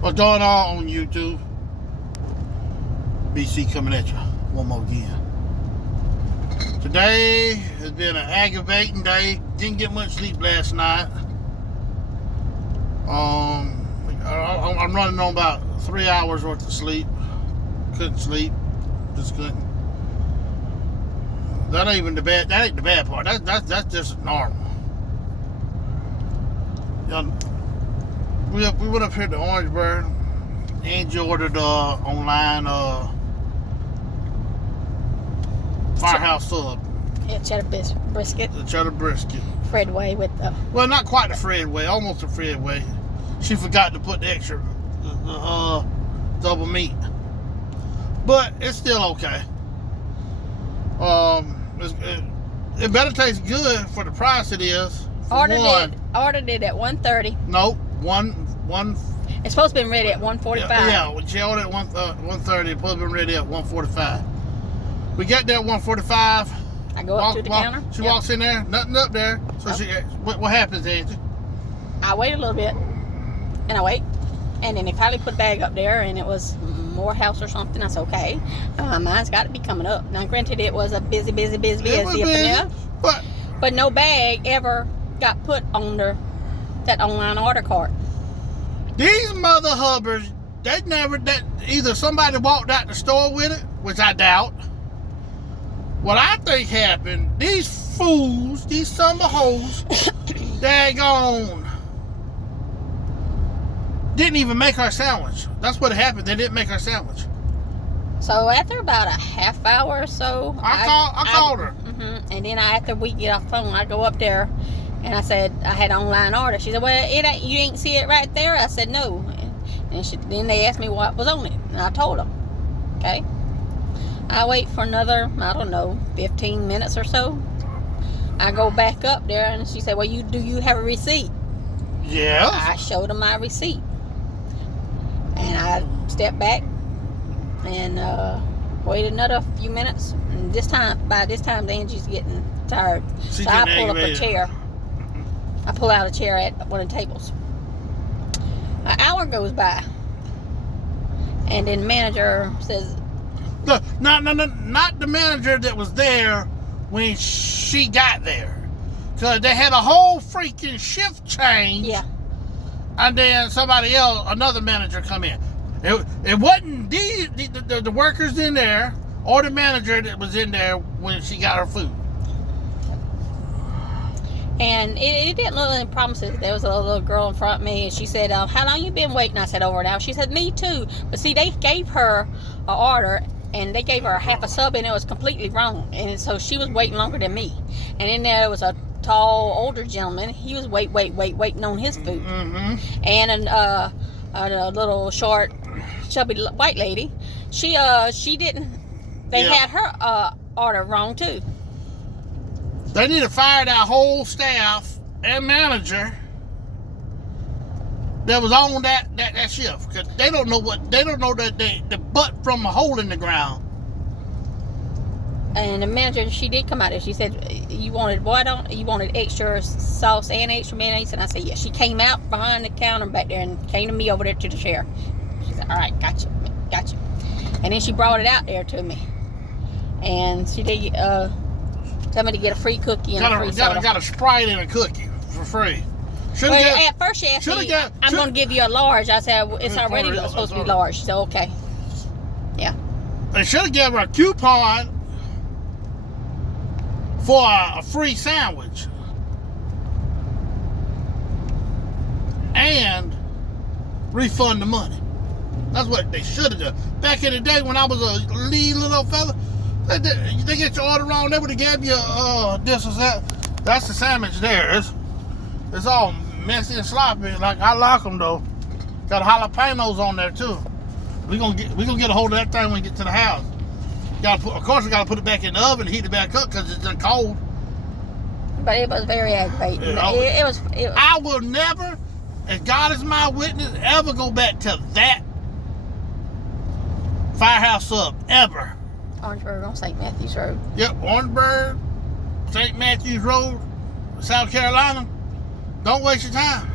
What's going on YouTube? BC coming at you one more again. Today has been an aggravating day. Didn't get much sleep last night. I'm running on about 3 hours worth of sleep. Couldn't sleep. Just couldn't. That ain't even the bad. That ain't the bad part. That's just normal. You know, we went up here to Orangeburg. Angie ordered online Firehouse sub. Yeah, cheddar brisket. The cheddar brisket. Fred way with the... Well, not quite the Fred way. Almost the Fred way. She forgot to put the extra double meat. But it's still okay. It better taste good for the price it is. Ordered it at 1:30. Nope. One. It's supposed to be ready at 1:45. Yeah, she ordered at 1:30. It's supposed to be ready at 1:45. We get there at 1:45. I go up to the counter. She walks in there, nothing up there. So what happens, Angie? I wait a little bit, and I wait, and then they finally put the bag up there, and it was Morehouse or something. I said, okay, mine's got to be coming up. Now, granted, it was a busy up in there, but no bag ever got put on that online order cart. These mother hubbers, either somebody walked out the store with it, which I doubt. What I think happened, these fools, these summer hoes, daggone, didn't even make our sandwich. That's what happened. They didn't make our sandwich. So after about a half hour or so, I called her. And then after we get off the phone, I go up there and I said I had an online order. She said, well, you ain't see it right there? I said, no. And then they asked me what was on it. And I told them. Okay. I wait for another, 15 minutes or so. I go back up there and she said, well, do you have a receipt? Yeah. I showed her my receipt. And I stepped back and waited another few minutes. And by this time, Angie's getting tired. So I pull up a chair. I pull out a chair at one of the tables. An hour goes by. And then the manager says... Not the manager that was there when she got there. Because they had a whole freaking shift change. Yeah. And then another manager come in. It wasn't the workers in there or the manager that was in there when she got her food. And it didn't look any promises. There was a little girl in front of me, and she said, how long you been waiting? I said, over an hour. She said, me too. But see, they gave her an order, and they gave her half a sub, and it was completely wrong. And so she was waiting longer than me. And in there was a tall, older gentleman. He was waiting on his food. Mm-hmm. And a little short, chubby white lady. She didn't. They had her order wrong too. They need to fire that whole staff and manager that was on that shift, because they don't know the butt from a hole in the ground. And the manager, she did come out there. She said, you wanted extra sauce and extra mayonnaise? And I said, yeah. She came out behind the counter back there and came to me over there to the chair. She said, all right, gotcha. And then she brought it out there to me. And she did tell me to get a free cookie and a free soda. Got a Sprite and a cookie for free. At first she asked me, I'm going to give you a large. I said, it's already supposed to be large. She said, okay. Yeah. They should have given her a coupon for a free sandwich. And refund the money. That's what they should have done. Back in the day when I was a little fella, they get your order wrong, they would have gave you this or that. That's the sandwich there. It's all messy and sloppy. Like, I like them though. Got jalapenos on there too. We gonna get a hold of that thing when we get to the house. Of course, we gotta put it back in the oven, heat it back up because it's cold. But it was very aggravating. It was. I will never, as God is my witness, ever go back to that Firehouse sub ever. Orangeburg on St. Matthews Road. Yep, Orangeburg, St. Matthews Road, South Carolina. Don't waste your time.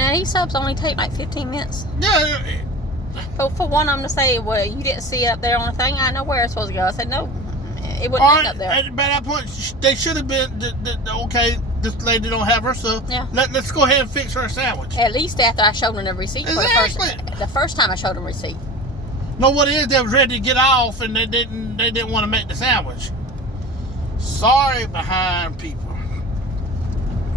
And these subs only take like 15 minutes. Yeah. But for one of them to say, well, you didn't see it up there on the thing, I know where it's supposed to go. I said, no, it wouldn't be up there. By that point, they should have been, okay, this lady don't have her, so Yeah. let's go ahead and fix her a sandwich. At least after I showed them the receipt. Exactly. For the first time I showed them receipt. No, what it is, they was ready to get off, and they didn't want to make the sandwich. Sorry behind people.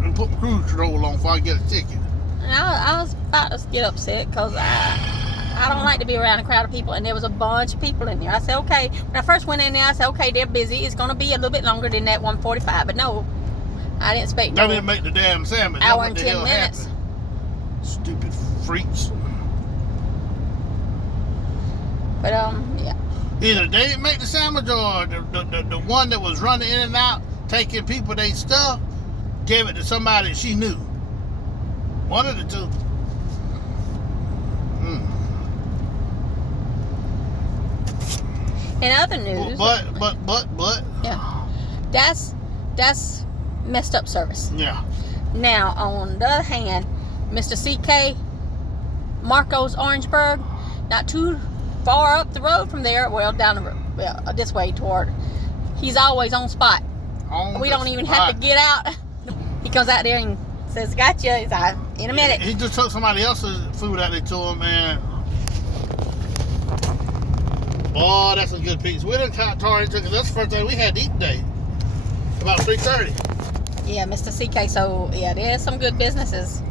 And put my cruise control on before I get a ticket. And I was about to get upset because I don't like to be around a crowd of people, and there was a bunch of people in there. I said, okay. When I first went in there, I said, okay, they're busy. It's going to be a little bit longer than that 1:45. But no, I didn't expect They didn't make the damn sandwich. hour and 10 minutes. Happened. Stupid freaks. But, yeah. Either they didn't make the sandwich, or the one that was running in and out, taking people their stuff, gave it to somebody she knew. One of the two. In other news, But. Yeah, that's messed up service. Yeah. Now, on the other hand, Mr. CK, Marco's Orangeburg, not too far up the road from there, well, down the road, well, this way toward, he's always on spot. We don't even have to get out. He comes out there and says, gotcha. He's like, in a minute. He just took somebody else's food out there to him, man. Oh, that's some good pizza. We didn't try because that's the first thing we had to eat today. About 3:30. Yeah, Mr. CK. So, yeah, there's some good businesses.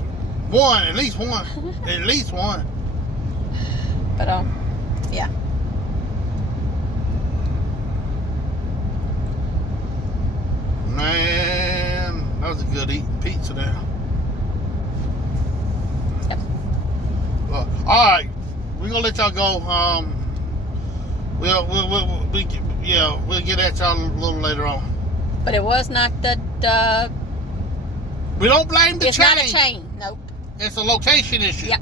One, at least one. At least one. But, yeah. Man, that was a good eating pizza there. Yep. Well, all right, we're gonna let y'all go. We'll get at y'all a little later on. But it was not the We don't blame the it's chain. not a chain. Nope. It's a location issue. Yep.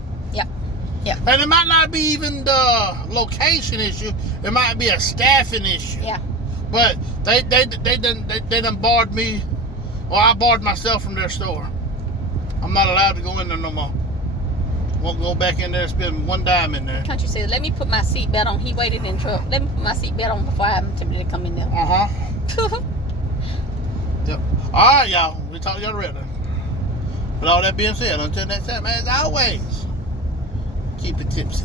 And it might not be even the location issue. It might be a staffing issue. Yeah. But they done barred me, or I barred myself from their store. I'm not allowed to go in there no more. Won't go back in there and spend one dime in there. Country says, let me put my seatbelt on. He waited in the truck. Let me put my seatbelt on before I'm tempted to come in there. Yep. All right, y'all. We'll talk to y'all later. With all that being said, until next time, as always, keep it tipsy.